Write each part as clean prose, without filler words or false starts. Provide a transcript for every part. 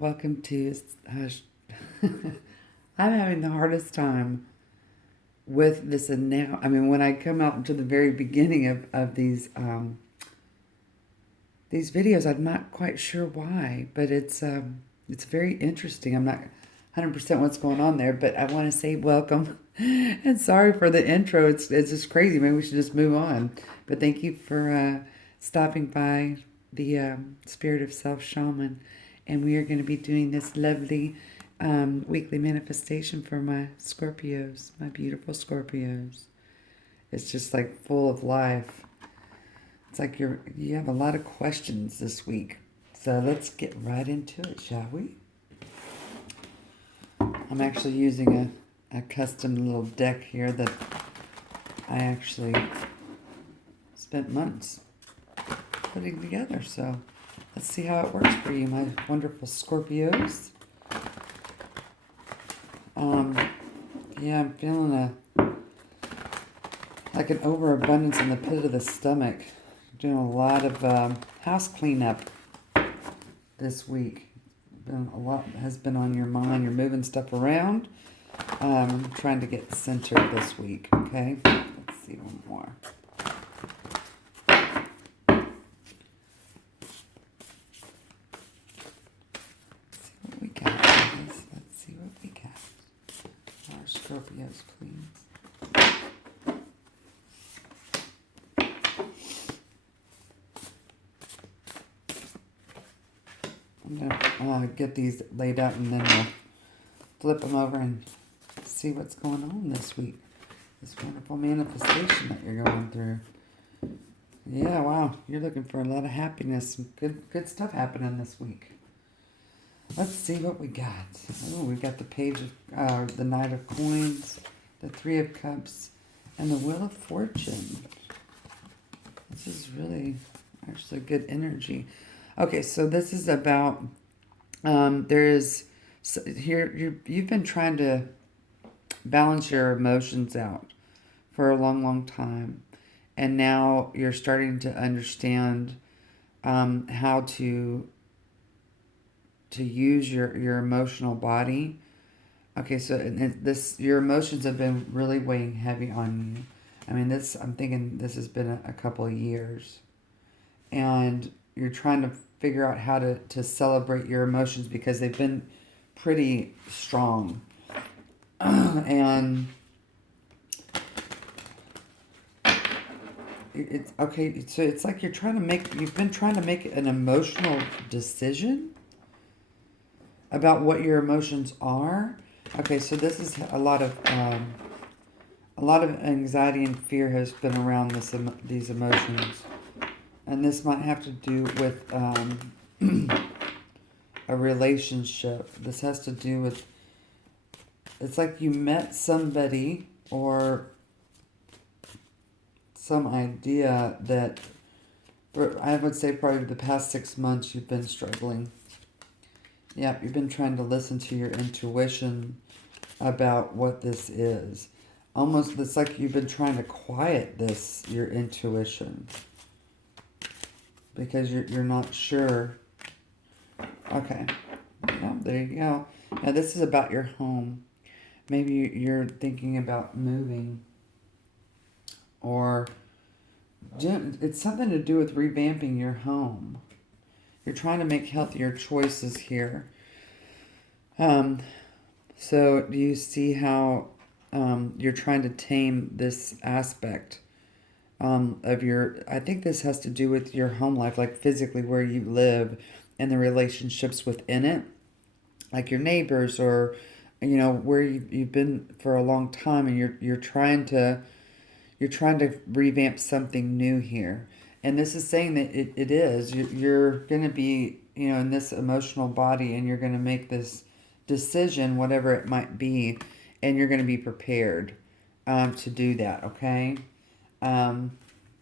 Welcome to. I'm having the hardest time with this, and now, I mean, when I come out to the very beginning of these videos, I'm not quite sure why, but it's very interesting. I'm not 100% what's going on there, but I want to say welcome and sorry for the intro. It's just crazy. Maybe we should just move on. But thank you for stopping by the Spirit of Self Shaman, and we are going to be doing this lovely weekly manifestation for my Scorpios, my beautiful Scorpios. It's just like full of life. It's like you have a lot of questions this week. So let's get right into it, shall we? I'm actually using a custom little deck here that I actually spent months putting together. So let's see how it works for you, my wonderful Scorpios. Yeah, I'm feeling like an overabundance in the pit of the stomach. Doing a lot of house cleanup this week. A lot has been on your mind. You're moving stuff around. Trying to get centered this week. Okay, let's see one more. Let's see what we got, guys. Let's see what we got. Our Scorpios, please. I'm gonna get these laid out and then we'll flip them over and see what's going on this week. This wonderful manifestation that you're going through. Yeah, wow, you're looking for a lot of happiness. Good stuff happening this week. Let's see what we got. Oh, we got the page of the Knight of Coins, the Three of Cups, and the Wheel of Fortune. This is really actually good energy. Okay, so this is about you've been trying to balance your emotions out for a long time, and now you're starting to understand how to use your emotional body. Okay, so your emotions have been really weighing heavy on you. I mean, I'm thinking this has been a couple of years, and you're trying to figure out how to celebrate your emotions because they've been pretty strong. And it's okay, so it's like you've been trying to make an emotional decision about what your emotions are. Okay, so this is a lot of anxiety and fear has been around these emotions. And this might have to do with a relationship. This has to do with, it's like you met somebody or some idea that, I would say probably the past 6 months you've been struggling. Yeah, you've been trying to listen to your intuition about what this is. Almost, it's like you've been trying to quiet your intuition. Because you're not sure. Okay. Well, there you go. Now this is about your home. Maybe you're thinking about moving. Or it's something to do with revamping your home. You're trying to make healthier choices here. So do you see how you're trying to tame this aspect? I think this has to do with your home life, like physically where you live and the relationships within it, like your neighbors or, where you've been for a long time, and you're trying to revamp something new here. And this is saying that it is, you're going to be, in this emotional body, and you're going to make this decision, whatever it might be, and you're going to be prepared to do that, okay?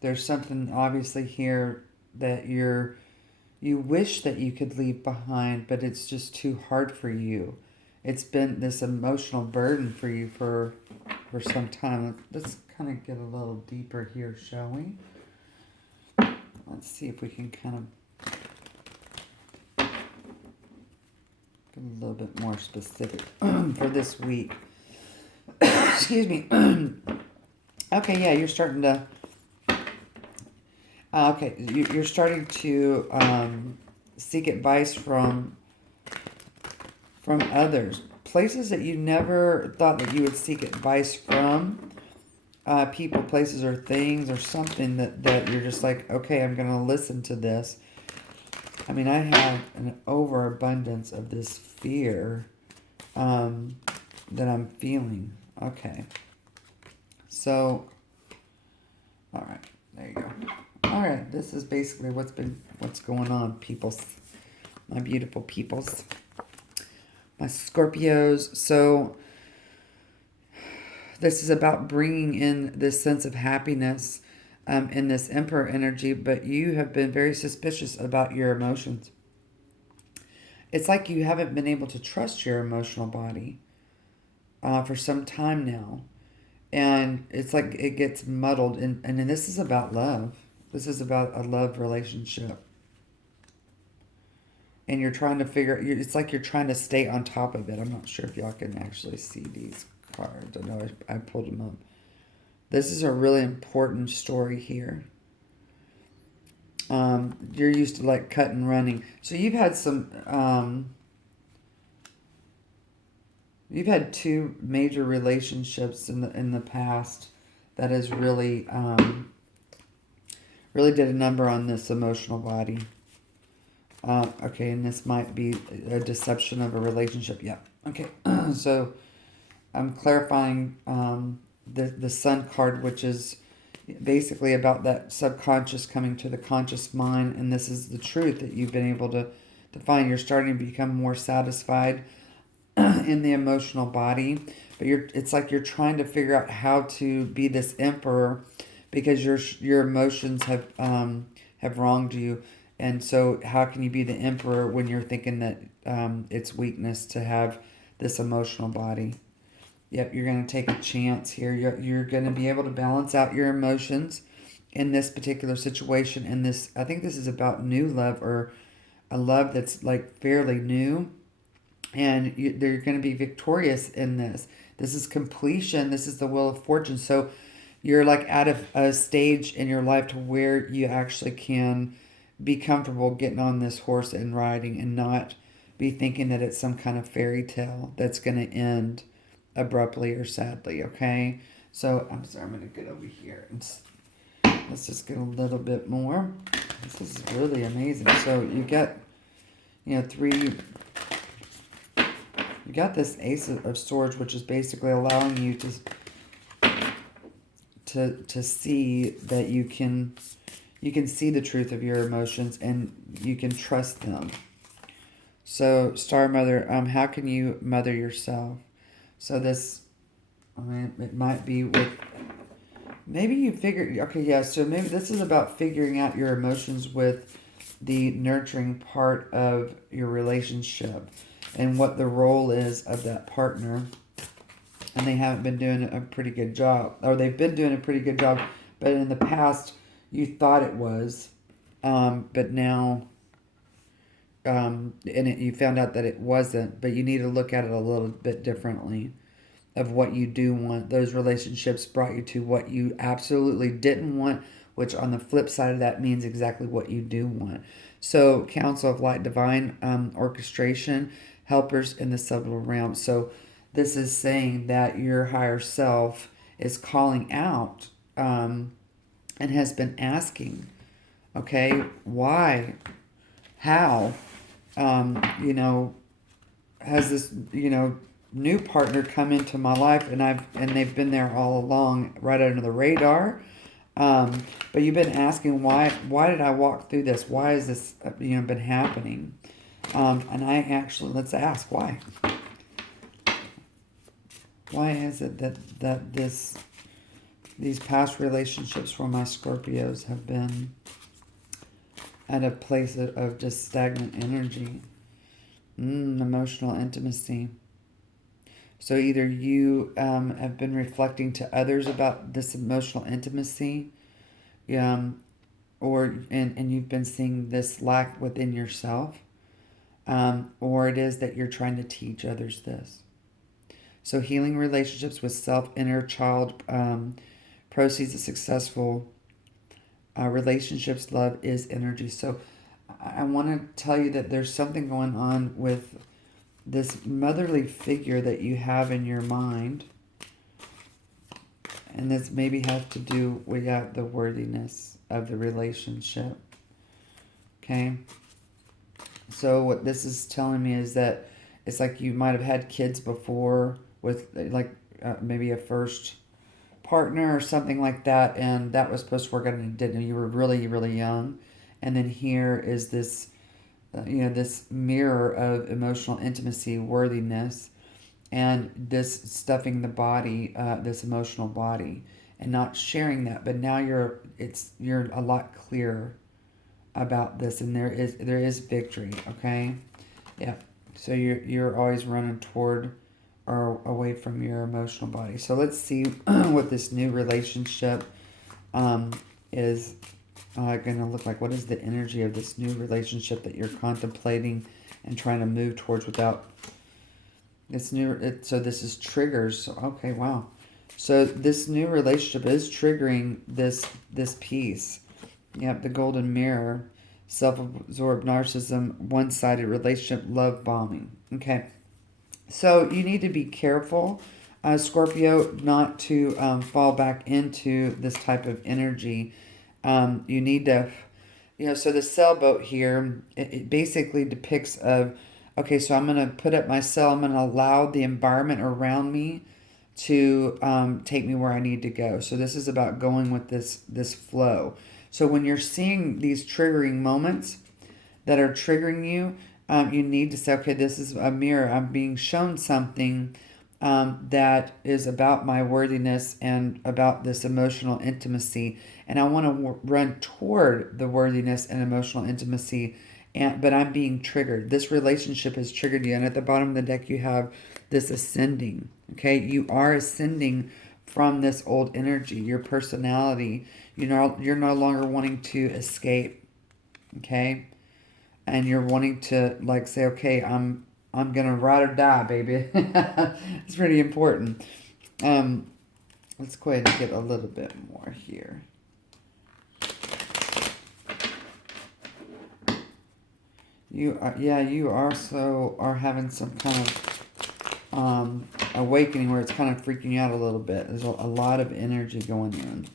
There's something obviously here that you wish that you could leave behind, but it's just too hard for you. It's been this emotional burden for you for some time. Let's kind of get a little deeper here, shall we? Let's see if we can kind of little bit more specific for this week. Excuse me. Okay, yeah, you're starting to. Okay, you're starting to seek advice from others, places that you never thought that you would seek advice from. People, places, or things, or something that you're just like, okay, I'm gonna listen to this. I mean, I have an overabundance of this fear that I'm feeling. Okay. So, all right, there you go. All right, this is basically what's going on, peoples, my beautiful peoples, my Scorpios. So, this is about bringing in this sense of happiness in this Emperor energy, but you have been very suspicious about your emotions. It's like you haven't been able to trust your emotional body for some time now. And it's like it gets muddled. And this is about love. This is about a love relationship. And you're trying to it's like you're trying to stay on top of it. I'm not sure if y'all can actually see these cards. I know I pulled them up. This is a really important story here. You're used to like cut and running. So you've had you've had two major relationships in the past that has really really did a number on this emotional body. Okay, and this might be a deception of a relationship. Yeah. Okay. So I'm clarifying the Sun card, which is basically about that subconscious coming to the conscious mind, and this is the truth that you've been able to find. You're starting to become more satisfied in the emotional body, but it's like you're trying to figure out how to be this emperor because your emotions have wronged you. And so how can you be the emperor when you're thinking that it's weakness to have this emotional body? Yep, you're going to take a chance here. You're going to be able to balance out your emotions in this particular situation. And this, I think this is about new love, or a love that's like fairly new. And they're going to be victorious in this. This is completion. This is the wheel of fortune. So you're like at a stage in your life to where you actually can be comfortable getting on this horse and riding, and not be thinking that it's some kind of fairy tale that's going to end abruptly or sadly. Okay, so I'm sorry, I'm going to get over here and let's just get a little bit more. This is really amazing. So you got, you got this Ace of Swords, which is basically allowing you to see that you can see the truth of your emotions, and you can trust them. So, Star Mother, how can you mother yourself? So this, I mean, it might be with, maybe you figure, okay, yeah, so maybe this is about figuring out your emotions with the nurturing part of your relationship and what the role is of that partner. And they haven't been doing a pretty good job, or they've been doing a pretty good job, but in the past, you thought it was, but now, you found out that it wasn't, but you need to look at it a little bit differently of what you do want. Those relationships brought you to what you absolutely didn't want, which on the flip side of that means exactly what you do want. So Council of Light, Divine Orchestration, helpers in the subtle realm. So this is saying that your higher self is calling out and has been asking, okay, why, how, has this, new partner come into my life, and they've been there all along, right under the radar. But you've been asking why did I walk through this? Why has this, been happening? And I actually, let's ask why. Why is it that these past relationships for my Scorpios have been at a place of just stagnant energy? Emotional intimacy. So either you have been reflecting to others about this emotional intimacy, or you've been seeing this lack within yourself. or it is that you're trying to teach others this. So healing relationships with self, inner child, proceeds of successful relationships, love is energy. So I want to tell you that there's something going on with this motherly figure that you have in your mind. And this maybe has to do with the worthiness of the relationship. Okay? So what this is telling me is that it's like you might have had kids before with maybe a first partner or something like that, and that was supposed to work out and it didn't. You were really, really young. And then here is this, this mirror of emotional intimacy, worthiness, and this stuffing the body, this emotional body, and not sharing that. But now you're a lot clearer about this, and there is victory. Okay, yeah. So you're always running toward or away from your emotional body. So let's see what this new relationship is going to look like. What is the energy of this new relationship that you're contemplating and trying to move towards without this new? So this is triggers. Okay, wow. So this new relationship is triggering this piece. Yep, the golden mirror, self-absorbed narcissism, one-sided relationship, love bombing. Okay. So you need to be careful, Scorpio, not to fall back into this type of energy. You need to, so the sailboat here, it basically depicts of, okay, so I'm going to put up my sail. I'm going to allow the environment around me to take me where I need to go. So this is about going with this flow. So when you're seeing these triggering moments that are triggering you, you need to say, okay, this is a mirror. I'm being shown something that is about my worthiness and about this emotional intimacy. And I want to run toward the worthiness and emotional intimacy, but I'm being triggered. This relationship has triggered you. And at the bottom of the deck, you have this ascending. Okay, you are ascending from this old energy, your personality. You're no longer wanting to escape. Okay, and you're wanting to say, okay, I'm gonna ride or die, baby. It's pretty important. Let's go ahead and get a little bit more here. You also are having some kind of awakening where it's kind of freaking you out a little bit. There's a lot of energy going in.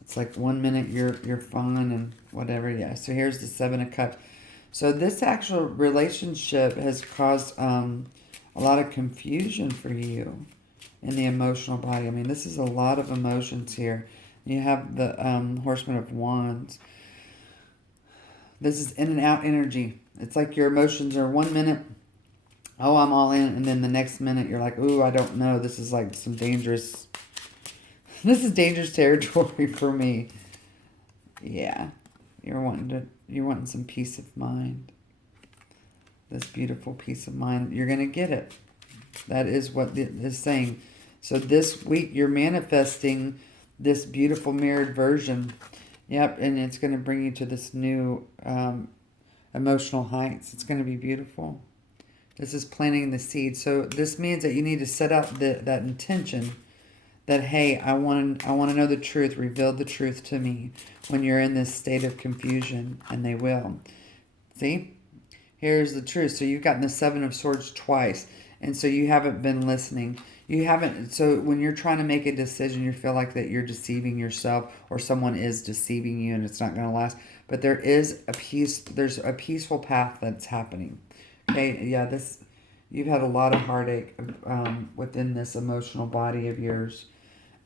It's like 1 minute you're fine and whatever. Yeah. So here's the Seven of Cups. So this actual relationship has caused a lot of confusion for you in the emotional body. I mean, this is a lot of emotions here. You have the Horseman of Wands. This is in and out energy. It's like your emotions are 1 minute, oh, I'm all in, and then the next minute you're like, ooh, I don't know. This is like some dangerous. This is dangerous territory for me. Yeah, you're wanting some peace of mind. This beautiful peace of mind, you're gonna get it. That is what it is saying. So this week you're manifesting this beautiful mirrored version. Yep, and it's going to bring you to this new emotional heights. It's going to be beautiful. This is planting the seed. So this means that you need to set out that intention that, hey, I want to know the truth. Reveal the truth to me when you're in this state of confusion, and they will. See? Here's the truth. So you've gotten the Seven of Swords twice, and so you haven't been listening. You haven't. So when you're trying to make a decision, you feel like that you're deceiving yourself, or someone is deceiving you, and it's not going to last. But there is a peace. There's a peaceful path that's happening. Okay. Yeah. You've had a lot of heartache within this emotional body of yours.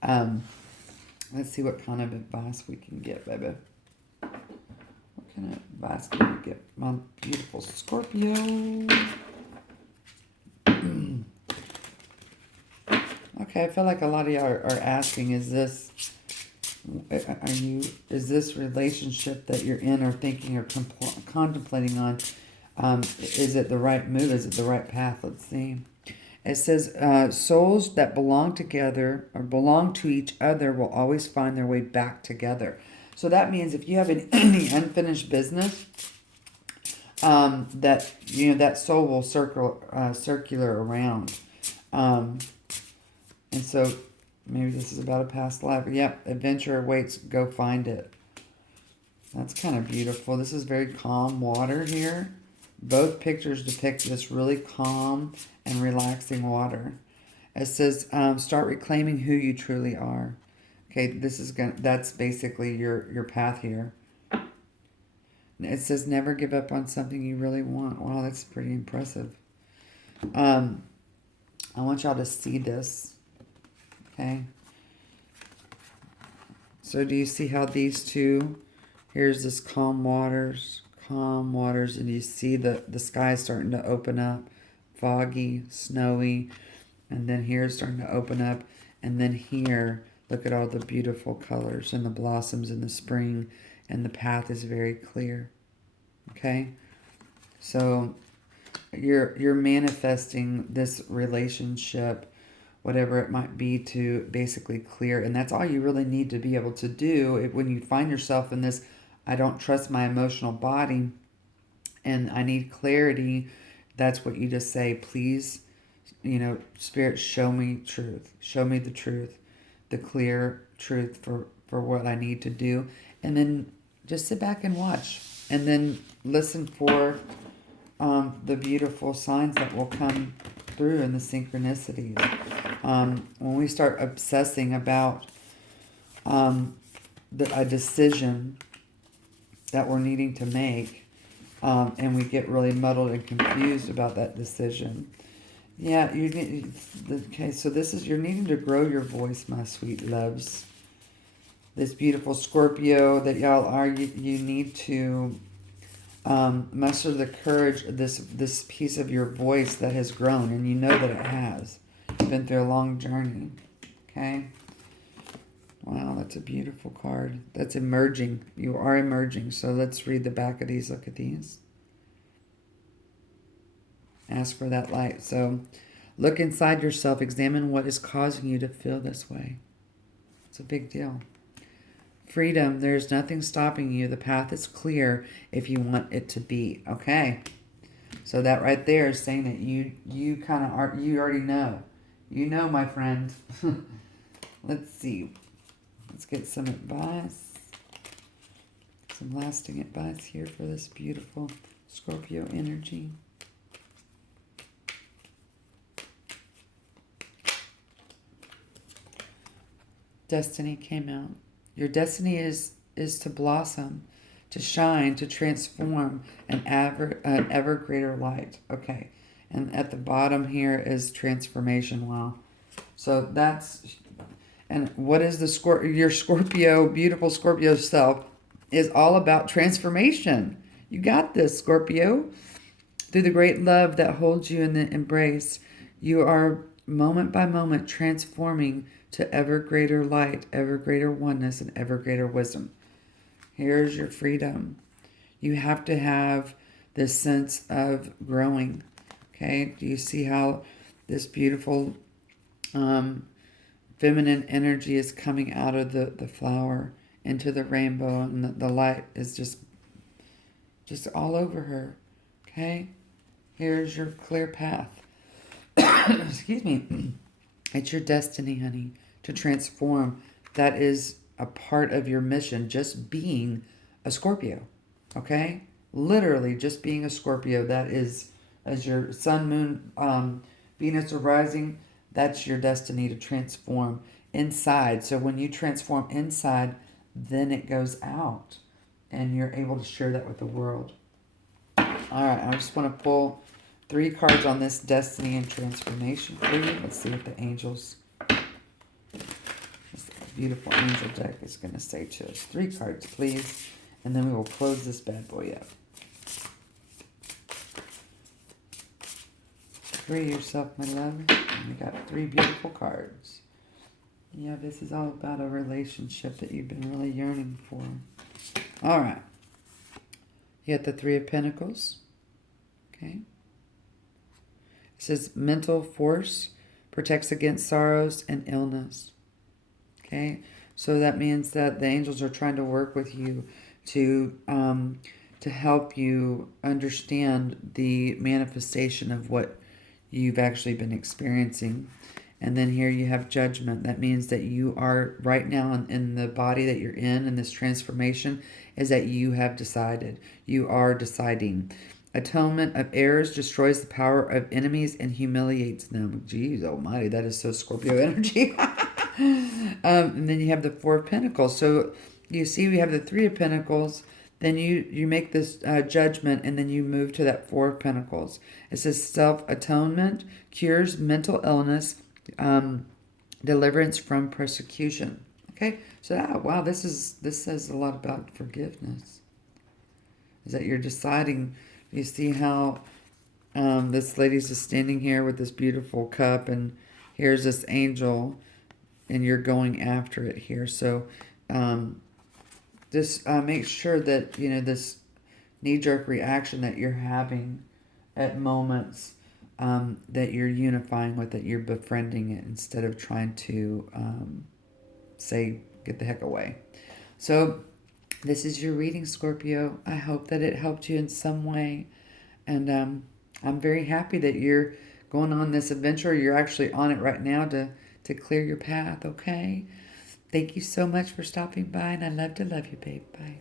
Let's see what kind of advice we can get, baby. What kind of advice can we get, my beautiful Scorpio? Okay, I feel like a lot of y'all are asking, is this relationship that you're in or thinking or contemplating on, is it the right move? Is it the right path? Let's see. It says, souls that belong together or belong to each other will always find their way back together. So that means if you have any unfinished business, that, you know, that soul will circular around. And so maybe this is about a past life. Yep, adventure awaits. Go find it. That's kind of beautiful. This is very calm water here. Both pictures depict this really calm and relaxing water. It says, start reclaiming who you truly are. Okay, that's basically your path here. It says never give up on something you really want. Wow, that's pretty impressive. I want y'all to see this. Okay. So do you see how these two, here's this calm waters, and you see the sky starting to open up, foggy, snowy, and then here it's starting to open up, and then here, look at all the beautiful colors and the blossoms in the spring, and the path is very clear. Okay? So you're manifesting this relationship, whatever it might be, to basically clear. And that's all you really need to be able to do when you find yourself in this, I don't trust my emotional body and I need clarity. That's what you just say, please, you know, Spirit, show me truth. Show me the truth, the clear truth for what I need to do. And then just sit back and watch. And then listen for the beautiful signs that will come through in the synchronicities. When we start obsessing about a decision that we're needing to make, and we get really muddled and confused about that decision. Yeah, okay, so this is, you're needing to grow your voice, my sweet loves. This beautiful Scorpio that y'all are, you need to muster the courage of this piece of your voice that has grown, and you know that it has. You've been through a long journey. Okay? Wow, that's a beautiful card. That's emerging. You are emerging. So let's read the back of these. Look at these. Ask for that light. So look inside yourself. Examine what is causing you to feel this way. It's a big deal. Freedom. There's nothing stopping you. The path is clear if you want it to be. Okay. So that right there is saying that you kind of are, you already know. You know, my friend. Let's see. Let's get some advice. Some lasting advice here for this beautiful Scorpio energy. Destiny came out. Your destiny is to blossom, to shine, to transform an ever greater light. Okay. And at the bottom here is transformation. Wow. So that's, and what is your Scorpio, beautiful Scorpio self is all about transformation. You got this, Scorpio. Through the great love that holds you in the embrace, you are moment by moment transforming to ever greater light, ever greater oneness, and ever greater wisdom. Here's your freedom. You have to have this sense of growing. Okay, do you see how this beautiful feminine energy is coming out of the flower into the rainbow, and the light is just all over her. Okay, here's your clear path. Excuse me. It's your destiny, honey, to transform. That is a part of your mission, just being a Scorpio. Okay, literally just being a Scorpio. That is, as your sun, moon, Venus are rising, that's your destiny to transform inside. So when you transform inside, then it goes out and you're able to share that with the world. All right, I just want to pull 3 cards on this destiny and transformation for you. Let's see what the angels, this beautiful angel deck is going to say to us. 3 cards, please. And then we will close this bad boy up. Free yourself, my love. And we got 3 beautiful cards. Yeah, this is all about a relationship that you've been really yearning for. All right. You got the 3 of Pentacles. Okay. It says mental force protects against sorrows and illness. Okay. So that means that the angels are trying to work with you to help you understand the manifestation of what you've actually been experiencing. And then here you have judgment. That means that you are right now in the body that you're in this transformation, is that you have decided. You are deciding. Atonement of errors destroys the power of enemies and humiliates them. Jeez almighty, that is so Scorpio energy. And then you have the Four of Pentacles. So you see we have the Three of Pentacles. Then you make this judgment, and then you move to that Four of Pentacles. It says self-atonement cures mental illness, deliverance from persecution. Okay, so wow, this says a lot about forgiveness. Is that you're deciding. You see how this lady's just standing here with this beautiful cup, and here's this angel, and you're going after it here. So just make sure that this knee-jerk reaction that you're having at moments, that you're unifying with it, you're befriending it instead of trying to say get the heck away. So this is your reading, Scorpio. I hope that it helped you in some way, and I'm very happy that you're going on this adventure. You're actually on it right now to clear your path. Okay, thank you so much for stopping by, and I love to love you, babe. Bye.